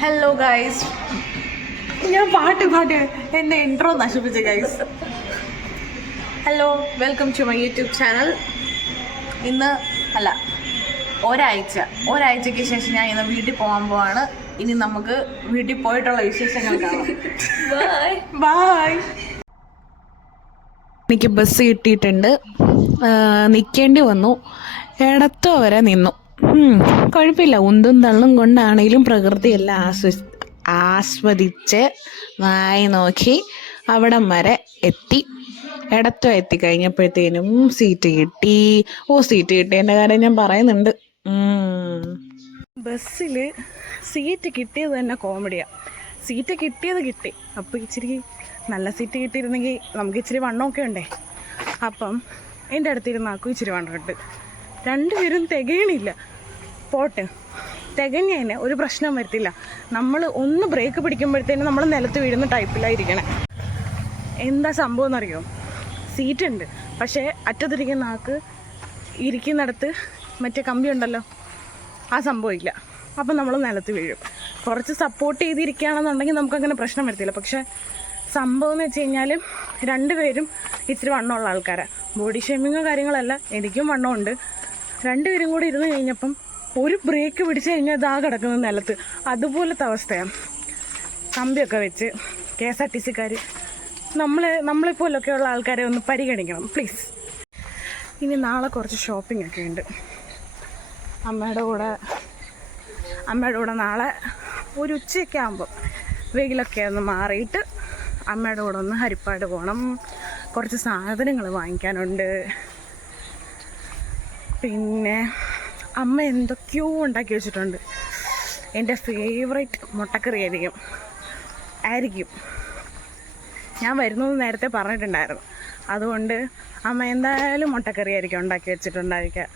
Hello guys, ഞാൻ പാട്ട് എൻ്റെ ഇൻട്രോ നശിപ്പിച്ച guys. Hello, welcome to my YouTube channel. ഇന്ന് അല്ല, ഒരാഴ്ചയ്ക്ക് ശേഷം ഞാൻ ഇന്ന് വീട്ടിൽ പോകാൻ പോവാണ്. ഇനി നമുക്ക് വീട്ടിൽ പോയിട്ടുള്ള വിശേഷങ്ങൾ കാണാം. ബൈ. എനിക്ക് ബസ് കിട്ടിയിട്ടുണ്ട്. നിൽക്കേണ്ടി വന്നു. ഇടത്തോ വരെ നിന്നു. കുഴപ്പമില്ല. ഉന്തും തള്ളും കൊണ്ടാണെങ്കിലും പ്രകൃതിയെല്ലാം ആസ്വദിച്ച് വായി നോക്കി അവിടം വരെ എത്തി. ഇടത്തോ എത്തിക്കഴിഞ്ഞപ്പോഴത്തേനും സീറ്റ് കിട്ടി. സീറ്റ് കിട്ടിയതിൻ്റെ കാര്യം ഞാൻ പറയുന്നുണ്ട്. ബസ്സിൽ സീറ്റ് കിട്ടിയത് തന്നെ കോമഡിയാണ്. സീറ്റ് കിട്ടി. അപ്പോൾ ഇച്ചിരി നല്ല സീറ്റ് കിട്ടിയിരുന്നെങ്കിൽ നമുക്ക് ഇച്ചിരി വണ്ണമൊക്കെ ഉണ്ടേ. അപ്പം എൻ്റെ അടുത്തിരുന്നാക്കും ഇച്ചിരി വണ്ണമുണ്ട്. രണ്ടുപേരും തികയണില്ല. പോട്ടെ, തികഞ്ഞതിന് ഒരു പ്രശ്നം വരത്തില്ല. നമ്മൾ ഒന്ന് ബ്രേക്ക് പിടിക്കുമ്പോഴത്തേനും നമ്മൾ നിലത്ത് വീഴുന്ന ടൈപ്പിലായിരിക്കണേ. എന്താ സംഭവം എന്നറിയോ? സീറ്റ് ഉണ്ട്, പക്ഷേ അറ്റത്തിരിക്കുന്ന ആൾക്ക് ഇരിക്കുന്നിടത്ത് മറ്റേ കമ്പി ഉണ്ടല്ലോ, ആ സംഭവമില്ല. അപ്പം നമ്മൾ നിലത്ത് വീഴും. കുറച്ച് സപ്പോർട്ട് ചെയ്തിരിക്കുകയാണെന്നുണ്ടെങ്കിൽ നമുക്കങ്ങനെ പ്രശ്നം വരത്തില്ല. പക്ഷേ സംഭവം എന്ന് വെച്ച് കഴിഞ്ഞാൽ രണ്ടുപേരും ഇച്ചിരി വണ്ണമുള്ള ആൾക്കാരാണ്. ബോഡി ഷേമിങ്ങോ കാര്യങ്ങളല്ല, എനിക്കും വണ്ണമുണ്ട്. രണ്ടുപേരും കൂടി ഇരുന്ന് കഴിഞ്ഞപ്പം ഒരു ബ്രേക്ക് പിടിച്ച് കഴിഞ്ഞാൽ ഇതാ കിടക്കുന്നത് നിലത്ത്. അതുപോലത്തെ അവസ്ഥയാണ്. കമ്പിയൊക്കെ വെച്ച് KSRTCക്കാർ നമ്മളെപ്പോലൊക്കെയുള്ള ആൾക്കാരെ ഒന്ന് പരിഗണിക്കണം പ്ലീസ്. ഇനി നാളെ കുറച്ച് ഷോപ്പിംഗ് ഒക്കെ ഉണ്ട്. അമ്മയുടെ കൂടെ നാളെ ഒരു ഉച്ചയൊക്കെ ആകുമ്പോൾ വെയിലൊക്കെ ഒന്ന് മാറിയിട്ട് അമ്മയുടെ കൂടെ ഒന്ന് ഹരിപ്പാട് പോകണം. കുറച്ച് സാധനങ്ങൾ വാങ്ങിക്കാനുണ്ട്. പിന്നെ അമ്മ എന്തൊക്കെയോ ഉണ്ടാക്കി വെച്ചിട്ടുണ്ട്. എൻ്റെ ഫേവറേറ്റ് മുട്ടക്കറി ആയിരിക്കും. ഞാൻ വരുന്നത് നേരത്തെ പറഞ്ഞിട്ടുണ്ടായിരുന്നു. അതുകൊണ്ട് അമ്മ എന്തായാലും മുട്ടക്കറി ആയിരിക്കും ഉണ്ടാക്കി വെച്ചിട്ടുണ്ടായിരിക്കുക.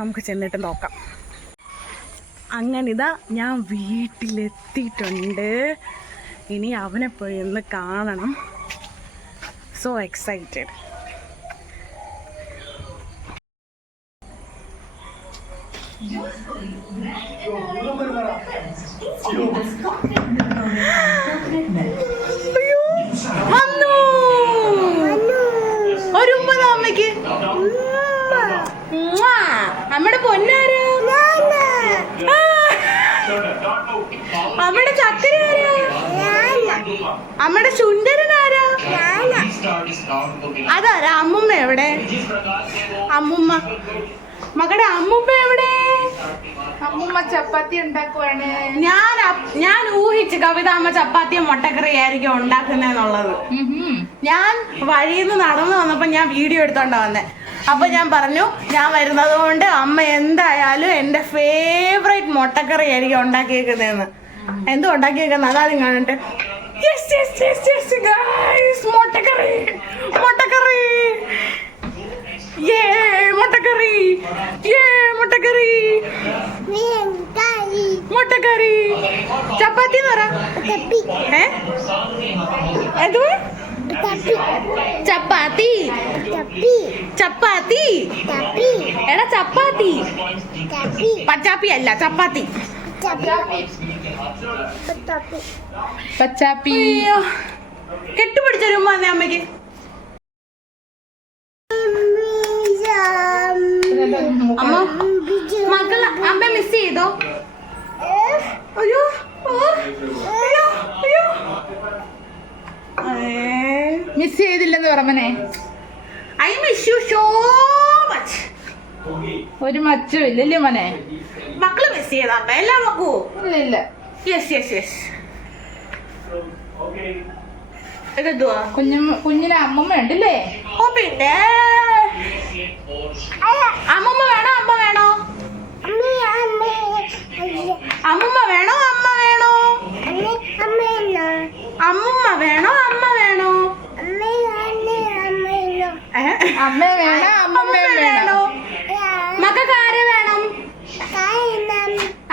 നമുക്ക് ചെന്നിട്ട് നോക്കാം. അങ്ങനിതാ ഞാൻ വീട്ടിലെത്തിയിട്ടുണ്ട്. ഇനി അവനെ പോയി ഒന്ന് കാണണം. So excited. വന്നു ഒരു ഉമ്മ അമ്മയ്ക്ക്. അമ്മയുടെ പൊന്നാര, അമ്മയുടെ ചക്കരാരാ, അമ്മയുടെ ചുണ്ടരനാരാ, അതാരാ? അമ്മുമ്മ എവിടെ? അമ്മുമ്മ, മകളുടെ അമ്മുമ്മ എവിടെ? അമ്മുമ്മ ചപ്പാത്തി ഉണ്ടാക്കുവാണ്. ഞാൻ ഊഹിച്ച് കവിത അമ്മ ചപ്പാത്തിയും മുട്ടക്കറി ആയിരിക്കും ഉണ്ടാക്കുന്നതെന്നുള്ളത്. ഞാൻ വഴിയിൽ നിന്ന് നടന്നു വന്നപ്പോ ഞാൻ വീഡിയോ എടുത്തോണ്ടാ വന്നേ. അപ്പൊ ഞാൻ പറഞ്ഞു, ഞാൻ വരുന്നത് കൊണ്ട് അമ്മ എന്തായാലും എന്റെ ഫേവറേറ്റ് മുട്ടക്കറി ആയിരിക്കും ഉണ്ടാക്കിയേക്കുന്നതെന്ന്. എന്തോ ഉണ്ടാക്കിയേക്കുന്നത് അതാദ്യം കാണട്ടെ. മുട്ടക്കറി മുട്ടക്കറി ചപ്പാത്തി എന്ന് പറ. ചപ്പാത്തി എടാ, ചപ്പാത്തി പച്ചാപ്പി അല്ല, ചപ്പാത്തി. പച്ചാപ്പി കെട്ടുപിടിച്ചൊരു ഉമ്മ തന്നെ അമ്മയ്ക്ക്. അമ്മ മക്കളെ അമ്മ മിസ് ചെയ്തോ? അയ്യോ മിസ് ചെയ്തില്ലെന്ന് പറഞ്ഞേ. I miss you so much. ഒരു മച്ചും ഇല്ലല്ലേ മോനെ? മക്കള് മിസ് ചെയ്താ എല്ലാം നോക്കൂ. ഇല്ല. യെസ് ഇതെന്തുവാ? കുഞ്ഞിനെ അമ്മമ്മ ഉണ്ടല്ലേ? ഓ പിന്നെ അമ്മമ്മ വേണോ അമ്മ വേണോ? അമ്മമ്മ വേണോ അമ്മ വേണോ? അമ്മമ്മ വേണോ അമ്മ വേണോ? അമ്മ വേണോ അമ്മമ്മ വേണോ? മക്കൾക്ക് ആരെ വേണം?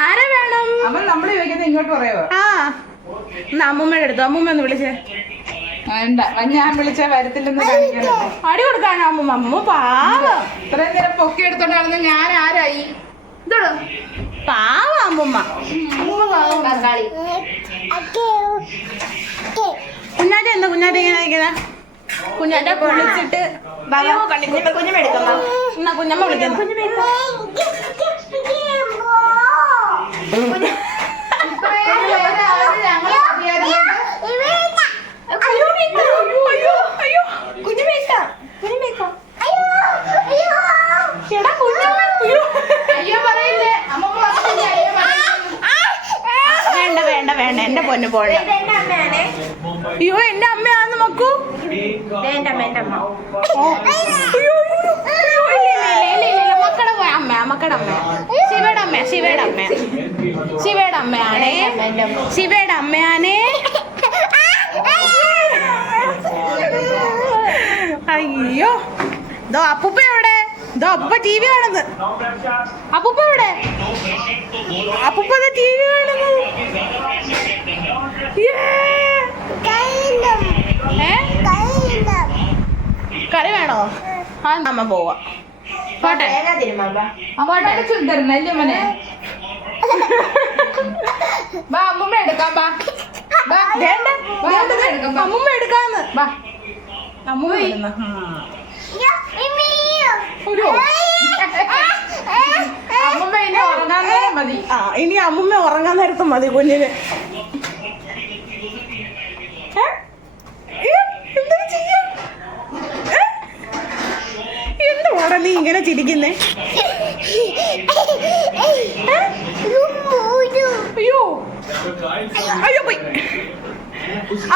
ആരെ വേണം? അവൻ നമ്മള് ചോദിക്കുന്നത് ഇങ്ങോട്ട് പറയോ? അമ്മമ്മയുടെ അടുത്ത്. അമ്മമ്മ ഒന്ന് വിളിച്ചേ. വേണ്ട, ഞാൻ വിളിച്ചാ വരത്തില്ലെന്ന് കാണിക്കണോ? അടി കൊടുക്കാനോ അമ്മമ്മ? അമ്മ പാവം. ഇത്രയും നേരം പൊക്കി എടുത്തോണ്ടാണെന്ന് ഞാൻ ആരായി? പാവം അമ്മമ്മ. കുഞ്ഞാറ്റ എന്താ കുഞ്ഞാറ്റ ഇങ്ങനെ ഇരിക്കുന്നെ? കുഞ്ഞാറ്റ കുളിച്ചിട്ട് കുഞ്ഞുമെടുക്കാം. എന്നാ കുഞ്ഞമ്മ വിളിക്കുന്നു. വേണ്ട വേണ്ട വേണ്ട, എന്റെ പൊന്നു പോണ്ട. അയ്യോ എന്റെ അമ്മയാന്ന് നോക്കൂ. മക്കളുടെ അമ്മ, ശിവയുടെ അമ്മ, ശിവയുടെ അമ്മ, ശിവയുടെ അമ്മയാണേ, ശിവയുടെ അമ്മയാണേ. അയ്യോ ദോ അപ്പൂപ്പ എവിടെ? ദോ അപ്പൂപ്പ ടി വി കാണുന്നു. അപ്പൂപ്പ എവിടെ? അപ്പൂപ്പ ടി വി കാണുന്നു. കറി വേണോ? ആ നമ്മ പോവാ. പോട്ടെ ചുണ്ടല്ലേ മോനെ? ബാ അമ്മൂമ്മ എടുക്കാം. ബാ അമ്മൂമ്മ എടുക്കാന്ന്. ബാ അമ്മൂമ്മ ഇടുന്ന. അമ്മൂമ്മ ഇനി ഉറങ്ങാൻ നേരം മതി. ആ ഇനി അമ്മൂമ്മ ഉറങ്ങാൻ നേരത്ത് മതി കുഞ്ഞിന്. എന്തുവാടാ നീ ഇങ്ങനെ ചിരിക്കുന്നേ? അയ്യോ അയ്യോ പോയി.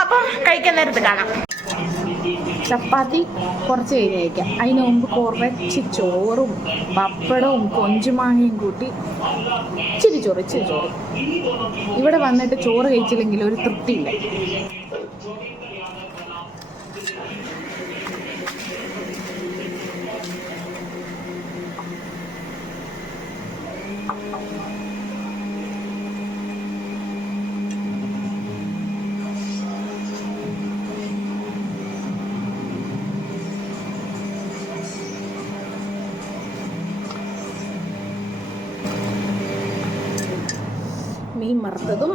അപ്പം കഴിക്കാൻ നേരത്ത് കാണാം. ചപ്പാത്തി കുറച്ച് കഴിഞ്ഞ് കഴിക്കാം. അതിന് മുമ്പ് കുറച്ച് ചോറും പപ്പടവും കൊഞ്ചുമാങ്ങയും കൂട്ടി ഇച്ചിരി ചോറ്. ഇവിടെ വന്നിട്ട് ചോറ് കഴിച്ചില്ലെങ്കിൽ ഒരു തൃപ്തിയില്ല. മീൻ വറുത്തതും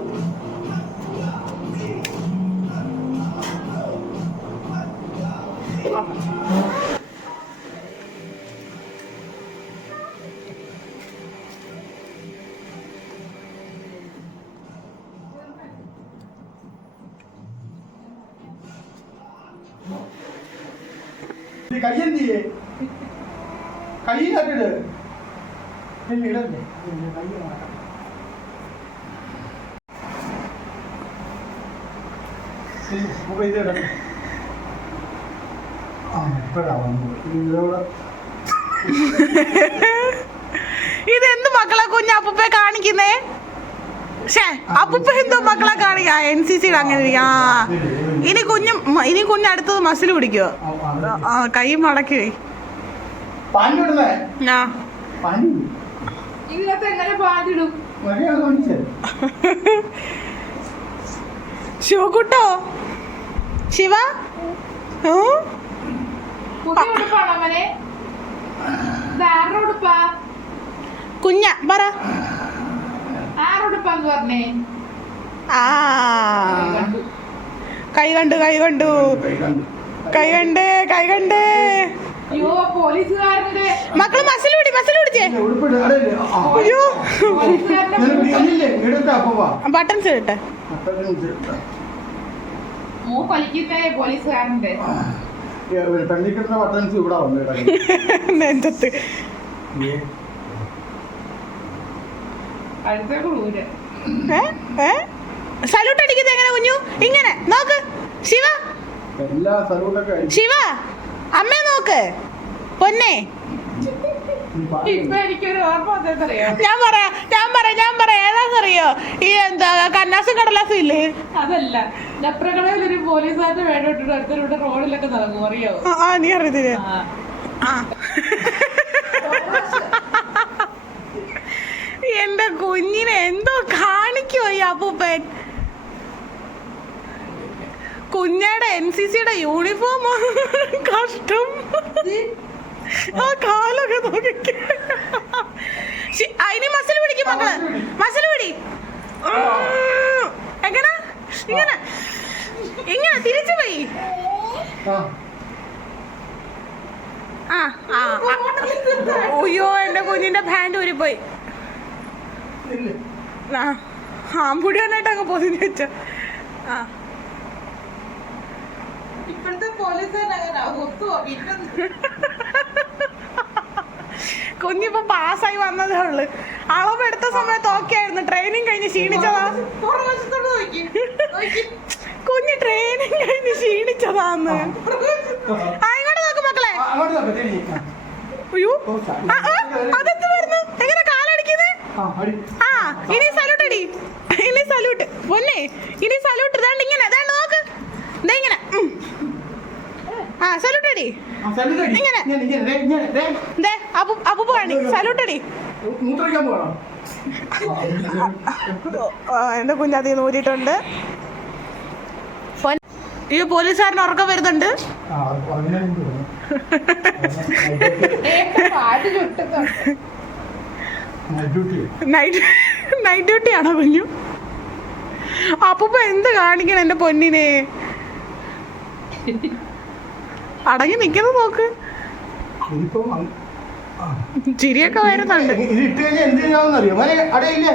കയ്യെന്തിയേ കൈ നട്ടിട് ഇടല്ലേ ഇതെന്ത് മക്കളെ കുഞ്ഞ് അപ്പൂപ്പെ കാണിക്കുന്നേ? അപ്പൂപ്പ എന്തോ മക്കളെ കാണിക്ക. NCC അങ്ങനെ ഇരിക്കാ. ഇനി കുഞ്ഞ് അടുത്തത് മസിൽ പിടിക്കോ? കൈ മടക്കി. ഇതിനകത്ത് എങ്ങനെ പാടിടും? ശിവക്കുട്ടോ, ശിവ പുതിയ ഉടുപ്പാണോ മോനെ? ആരുടെ ഉടുപ്പാ? കുഞ്ഞ പറ. ആരുടെ ഉടുപ്പാന്ന് പറഞ്ഞേ? ആ കൈ കണ്ടു. അയ്യോ പോലീസുകാരന്റെ മക്കള് മസിൽ പിടിച്ചേ. അയ്യോ ബട്ടൺസ് ഇട്ടെ. മൂക്കൊലിക്കുന്നേ പോലീസുകാരന്റെ നെഞ്ചത്ത്. അടുത്തേക്ക് ഊര്. സല്യൂട്ട് അടിക്കുന്നത് എങ്ങനെ കുഞ്ഞു? ഇങ്ങനെ നോക്ക്. ശിവ അമ്മേ നോക്ക് പൊന്നെ. ഇപ്പൊ എനിക്കൊരു ഓർമ്മ വന്നതറിയോ? ഞാൻ പറയാം ഏതാണെന്നറിയോ? ഈ എന്താ കന്നാസും കടലാസും ഇല്ലേ? അതല്ല, നപ്രകടയിൽ ഒരു പോലീസുകാരന്റെ വേണ്ടോട്ടിട്ട് അടുത്തൊരു റോഡിലൊക്കെ നടക്കും, അറിയാവോ? നീ അറിയത്തില്ലേ? എന്റെ കുഞ്ഞിനെ എന്തോ കാണിക്കോ ഈ അപ്പൂപ്പൻ. കുഞ്ഞയുടെ NCCയുടെ യൂണിഫോം കഷ്ടം. ആ കാലൊക്കെ നോക്കി. അതിന് മസിൽ പിടിക്കും മക്കള്, മസിൽ പിടി. ഇങ്ങനെ ഇങ്ങനെ തിരിച്ചു പോയി. ആ ആ അയ്യോ എന്റെ കുഞ്ഞിന്റെ പാൻറ് ഊരിപ്പോയി. ഇല്ല ആ ആമ്പുടി വന്നിട്ട് അങ്ങ് പൊതിഞ്ഞ് വെച്ച. ആ ഇപ്പോഴത്തെ പോലീസുകാരങ്ങനെ ഒത്തുവോ പിന്നെ കുഞ്ഞിപ്പോ പാസ്സായി വന്നതേ ഉള്ളു. അളവെടുത്ത സമയത്ത് ഓക്കെ ആയിരുന്നു. ട്രെയിനിങ് കഴിഞ്ഞ് ക്ഷീണിച്ചതാ. പുറവശത്തോട് നോക്കി കുഞ്ഞ് ട്രെയിനിങ് കഴിഞ്ഞ് ക്ഷീണിച്ചതാന്ന്. ആ ഇങ്ങോട്ട് നോക്ക് മക്കളെ. അങ്ങോട്ട് നോക്ക്, തിരിഞ്ഞ്. അയ്യോ അതെന്ത് വരുന്നു? എങ്ങനെ കാലടിക്കുന്നേ? ആ ഇനി സല്യൂട്ട് അടി. ഇനി സല്യൂട്ട് പൊന്നെ. ഇനി സല്യൂട്ട് ഇതാണ്ട് ഇങ്ങനെ ഇതാണ്ട് നോക്ക്. ഇതാ ഇങ്ങനെ ആ സല്യൂട്ട് അടി. ഇങ്ങനെ ദേ അപ്പൂപ്പ കാണി സല്യൂട്ട് അടി. മൂത്രയ്ക്കാൻ പോകണം. എന്റെ കുഞ്ഞാതി നൂരിട്ടുണ്ട്. ഈ പോലീസുകാരന് ഉറക്കം വരുന്നുണ്ട്. നൈറ്റ് ഡ്യൂട്ടി ആണോ കുഞ്ഞു? അപ്പൂപ്പ എന്ത് കാണിക്കണം എന്റെ പൊന്നിനെ? അടങ്ങി നിക്കുന്നത് നോക്ക്. ചിരിയൊക്കെ വരുന്നുണ്ട്. ഇത് ഇട്ട് കഴിഞ്ഞാൽ എന്ത് ചെയ്യാമെന്നറിയോ? അടയില്ലേ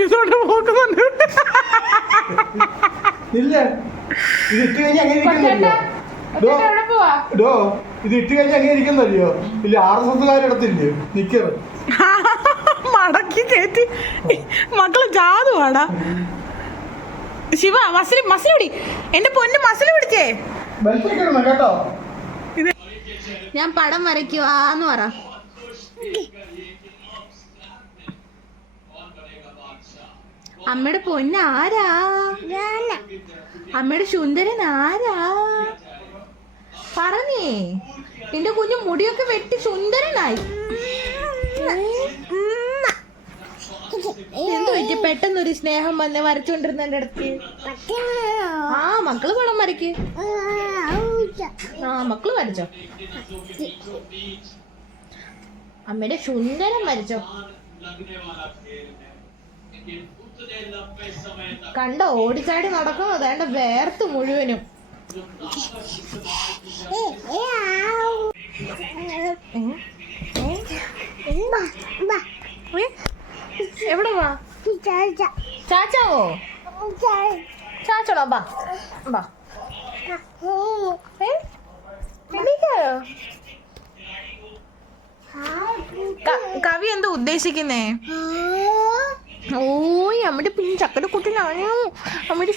ഇതോടെ നോക്കുന്നുണ്ട്. ഇല്ല ഇത് ഇട്ട് കഴിഞ്ഞാൽ അങ്ങനെ ഇരിക്കുന്നറിയോ? ഇത് ഇട്ട് കഴിഞ്ഞാൽ അങ്ങനെ ഇരിക്കുന്നറിയോ? ഇല്ല RSSകാരെടുത്തില്ലേ നിക്കറ് മടക്കി കയറ്റി. മക്കള് ജാതുവാടാ. ശിവ മസിൽ പിടി എന്റെ പൊന്ന് മസിൽ പിടിച്ചേ. കേട്ടോ ഞാൻ പടം വരയ്ക്കുവാന്ന് പറ. അമ്മയുടെ പൊന്ന് ആരാ? അമ്മയുടെ സുന്ദരൻ ആരാ? പറഞ്ഞേ. നിന്റെ കുഞ്ഞു മുടിയൊക്കെ വെട്ടി സുന്ദരനായി. എന്ത് പറ്റി പെട്ടെന്നൊരു സ്നേഹം വന്ന് വരച്ചോണ്ടിരുന്ന എന്റെ അടുത്ത്? ആ മക്കള് പടം വരയ്ക്ക്. ആ മക്കള് വരച്ചോ. അമ്മയുടെ സുന്ദരം വരച്ചോ. കണ്ടോ ഓടിച്ചാടി നടക്കുന്നു. അതേണ്ട വേർത്ത് മുഴുവനും. എവിടെ വാ ചാച്ചാവോ? ചാച്ചോളാ ബാ ബാ. കവി എന്താ ഉദ്ദേശിക്കുന്നേ? ഓയ് അമ്മയുടെ പിന്നെ ചക്കര കുട്ടിലാണ്. അമ്മയുടെ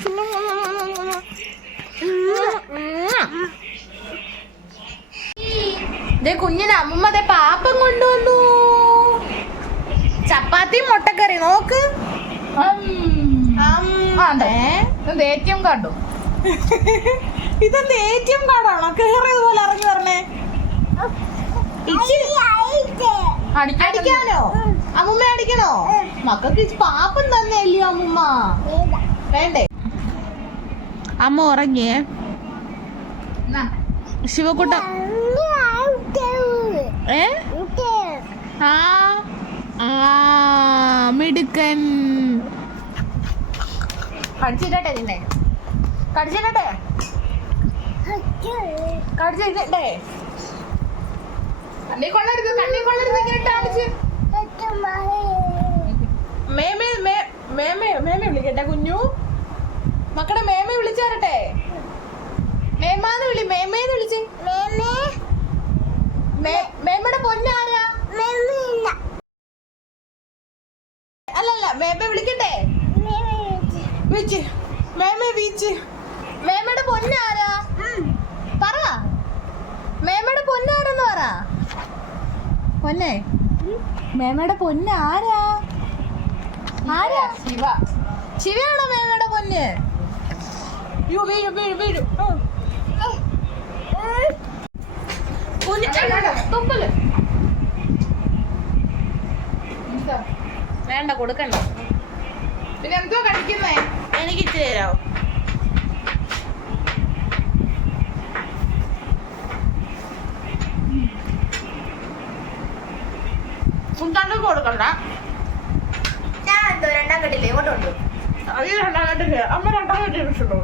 കുഞ്ഞിന് അമ്മ അതെ പാപ്പം കൊണ്ടുവന്നു. ചപ്പാത്തി മുട്ടക്കറി നോക്ക്. ATM കാർഡോ? ഇതെന്ത് ATM കാർഡാണോ? കേറിയതുപോലെ ഇറങ്ങി വരണേ. അടിക്കാനോ? അമ്മുമ്മ അടിക്കണോ? മക്കൾക്ക് പാപ്പം തന്നെ അല്ലയോ അമ്മുമ്മ? വേണ്ടേ? അമ്മ ഉറങ്ങിയേ. ശിവക്കുട്ട മിടുക്കൻ. കടിച്ചിട്ടെ നിന്നെ കടിച്ചിട്ടെ കടിച്ചിട്ടെ. കണ്ണി കൊള്ളരുത് കണ്ണി കൊള്ളരുത്. ഇങ്ങനെ അടിച്ച് മേമേ മേമേ മേമേ വിളിക്കട്ടെ കുഞ്ഞു. മക്കളെ മേമേ വിളിച്ചാരട്ടെ. മേമാന്ന് വിളി. മേമേന്ന് വിളിച്ച്. മേമയുടെ പൊന്നാരാ? അല്ലല്ല മേമ വിളിക്കട്ടെ. വിളിച്ച് മേമേ വിളിച്ച്. മേമയുടെ പൊന്നാരാ? പറ. മേമയുടെ പൊന്നാരെന്ന് പറ. പൊന്നെ മേമയുടെ പൊന്ന് ആരാ? ആരാ? ശിവ. ശിവയാണോ മേമയുടെ പൊന്ന്? യോ വീഴും വീഴും വീഴും. തുപ്പല് വേണ്ട കൊടുക്കണ്ട. പിന്നെ എന്തോ കഴിക്കുന്നേ? എനിക്ക് ഇച്ചിരി തരാമോ? സുൽത്താനും കൊടുക്കണ്ട. ഞാൻ എന്തോ രണ്ടാം കെട്ടില്ലേ ഇങ്ങോട്ട് കൊണ്ടു. അമ്മ രണ്ടാം കെട്ടി ഇട്ടിട്ടുണ്ടോ?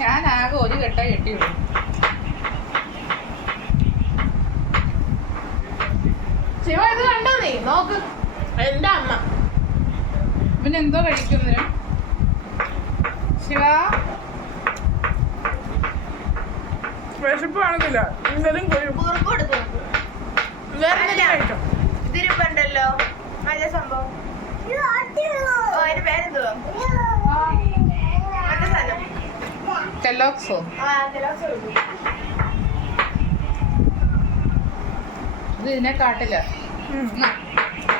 ഞാൻ ആകെ ഒരു കെട്ട കെട്ടിയുള്ളൂ. ശിവ ഇത് കണ്ടോ നീ? നോക്ക് എന്റെ അമ്മ. പിന്നെ എന്തോ കഴിക്കുന്നതിന് ശിവ വിശപ്പ് കാണുന്നില്ല. എന്തെങ്കിലും കുറുക്ക് കൊടുക്കും. വേറെ കഴിച്ചോ? ഇതിരിപ്പുണ്ടല്ലോ നല്ല സംഭവം. അതിന്റെ പേരെന്തുവാ? നല്ല സാധനം. കെല്ലോക്സോ ഇത് ഇതിനെ കാട്ടില്ല.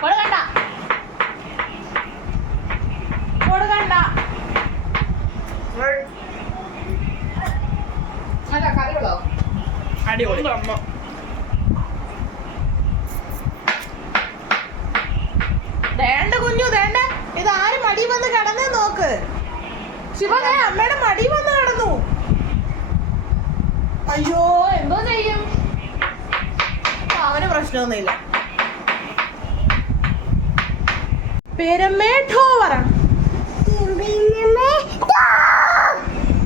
കൊടുക്കണ്ട കൊടുക്കണ്ട. അല്ല കറികളോ? അടിപൊളി അമ്മ. വേണ്ട കുഞ്ഞു വേണ്ട. ഇത് ആര് മടി വന്ന് കിടന്നേ നോക്ക്. ശിവ അമ്മയുടെ മടി വന്ന് കിടന്നു. അയ്യോ എന്തോ ചെയ്യും? അവന് പ്രശ്നമൊന്നുമില്ല. പേരമ്മേഠോ പറ.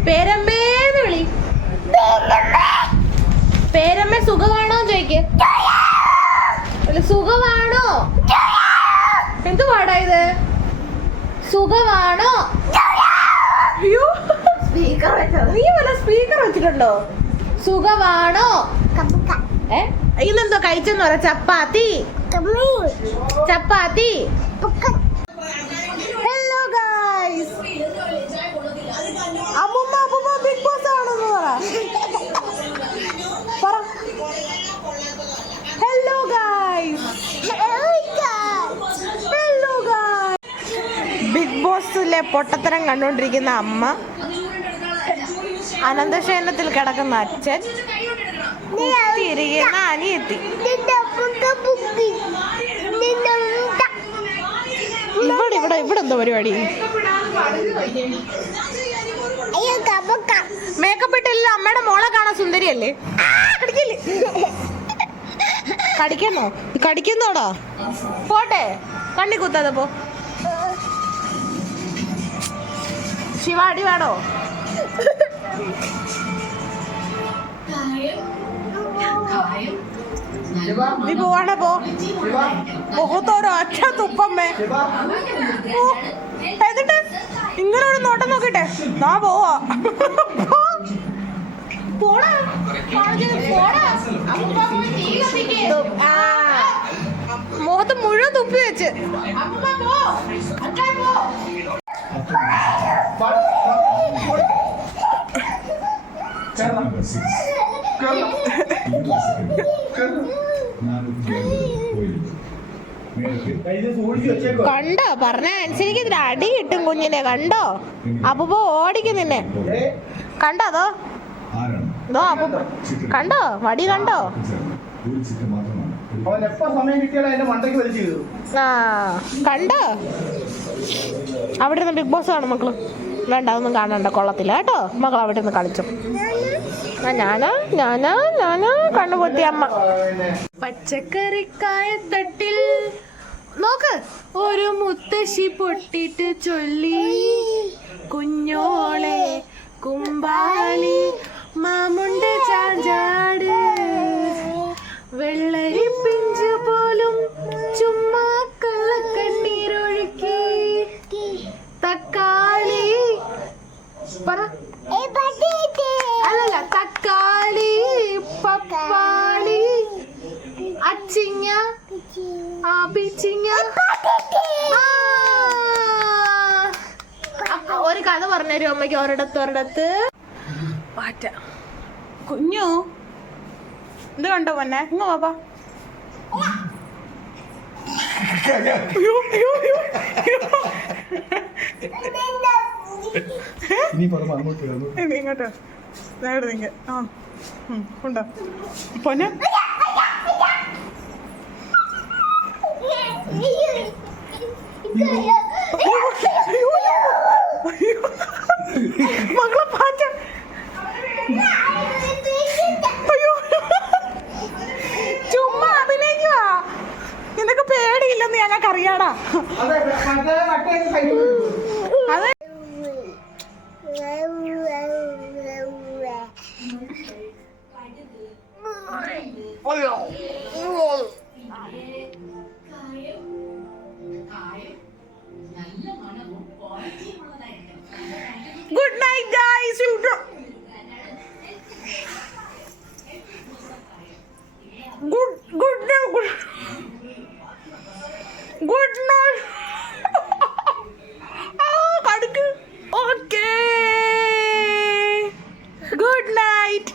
പേരമ്മേന്ന് വിളി. പേരമ്മ സുഖമാണോ ചോദിക്ക്. സുഖമാണോ? എന്ത് പാടാ ഇത്? സുഖമാണോ? അയ്യോ നീ വല്ല സ്പീക്കർ വെച്ചിട്ടുണ്ടോ? സുഖമാണോ? ഇന്നെന്തോ കഴിച്ചെന്ന് പറ. ചപ്പാത്തി ചപ്പാത്തി. Hello guys. അമ്മൂമ്മ അമ്മൂമ്മ ബിഗ് ബോസ് ആണെന്ന് പറ. Hello guys. Hello guys. Big ബോസിലെ പൊട്ടത്തരം കണ്ടുകൊണ്ടിരിക്കുന്ന അമ്മ, അനന്തശയനത്തിൽ കിടക്കുന്ന അച്ഛൻ, കുത്തിയിരിക്കുന്ന അനിയത്തി. ഇവിടെ ഇവിടെ എന്തോ പരിപാടി? മേക്കപ്പ് ഇട്ടില്ല. അമ്മയുടെ മോളെ കാണാൻ സുന്ദരിയല്ലേ? കടിക്കുന്നോ? കടിക്കുന്നോടാ? പോട്ടെ കണ്ണി കുത്താതെ പോ. ശിവ അടി വേണോ? നീ പോവാണേ പോ. മുഖത്തോരോ അച്ഛ തുപ്പമ്മേ. എന്നിട്ട് ഇങ്ങനെ ഒരു നോട്ടം നോക്കിട്ടെ നാ പോവാ. പോടാ മുഖത്ത് മുഴുവൻ തുപ്പി വെച്ച്. കണ്ടോ? പറഞ്ഞ അനുസരിക്ക് അടി കിട്ടും കുഞ്ഞിനെ. കണ്ടോ? അപ്പൂപ്പ ഓടിക്കും നിന്നെ. കണ്ടോ? അതോ അപ്പൂപ്പ കണ്ടോ? വടി കണ്ടോ? ആ കണ്ടോ? അവിടെ നിന്ന് ബിഗ് ബോസ് കാണും മക്കള്. വേണ്ട അതൊന്നും കാണണ്ട, കൊള്ളത്തില്ല കേട്ടോ. മക്കൾ അവിടെ നിന്ന് കളിച്ചു. ഞാനാ കണ്ണുപൊത്തി അമ്മ. പച്ചക്കറിക്കായത്തട്ടിൽ നോക്ക് ഒരു മുത്തശ്ശി പൊട്ടിട്ട് ചൊല്ലി, കുഞ്ഞോളെ കുമ്പാളി മാമുണ്ട് ചാഞ്ചാട്, വെള്ളരി പിഞ്ചു പോലും ചുമ്മാ കള്ളക്കണ്ണീരൊഴുക്കി, തക്കാളി പറ അല്ലല്ല തക്കാളി പപ്പാളി അച്ചിങ്ങ പിച്ചിങ്ങ. ഒരു കഥ പറഞ്ഞുതരും അമ്മയ്ക്ക്. ഒരിടത്ത് പാറ്റ. കുഞ്ഞു ഇത് കണ്ടോ പൊന്നെ? ഇങ്ങ് പാപ്പാ. ഇങ്ങോട്ടോ നേടുന്നെങ്കിൽ ആ ഉണ്ടോ പൊന്നെ? മകളെ പാറ്റ. അയ്യോ ചുമ്മാ അഭിനയിക്കുവാ. നിനക്ക് പേടിയില്ലെന്ന് ഞങ്ങൾക്ക് അറിയാടാ. അതെ good night guys. Good night. Okay, good night.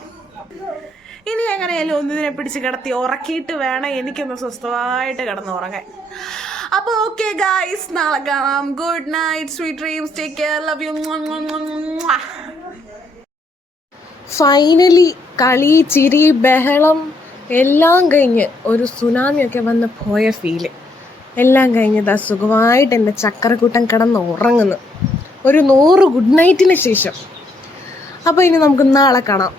ഇനി എങ്ങനെയാലും ഒന്നിനെ പിടിച്ച് കിടത്തി ഉറക്കിയിട്ട് വേണം എനിക്കൊന്ന് സ്വസ്ഥമായിട്ട് കിടന്നുറങ്ങാൻ. അപ്പോൾ ഓക്കെ ഗൈസ്, നാളെ കാണാം. Good night, sweet dreams, take care, love you. Finally കളി, ചിരി, ബഹളം എല്ലാം കഴിഞ്ഞ് ഒരു സുനാമിയൊക്കെ വന്ന് പോയ ഫീല് എല്ലാം കഴിഞ്ഞതാ സുഖമായിട്ട് എൻ്റെ ചക്കരക്കൂട്ടം കിടന്ന് ഉറങ്ങുന്നു ഒരു 100 ഗുഡ് നൈറ്റിന് ശേഷം. അപ്പോൾ ഇനി നമുക്ക് നാളെ കാണാം.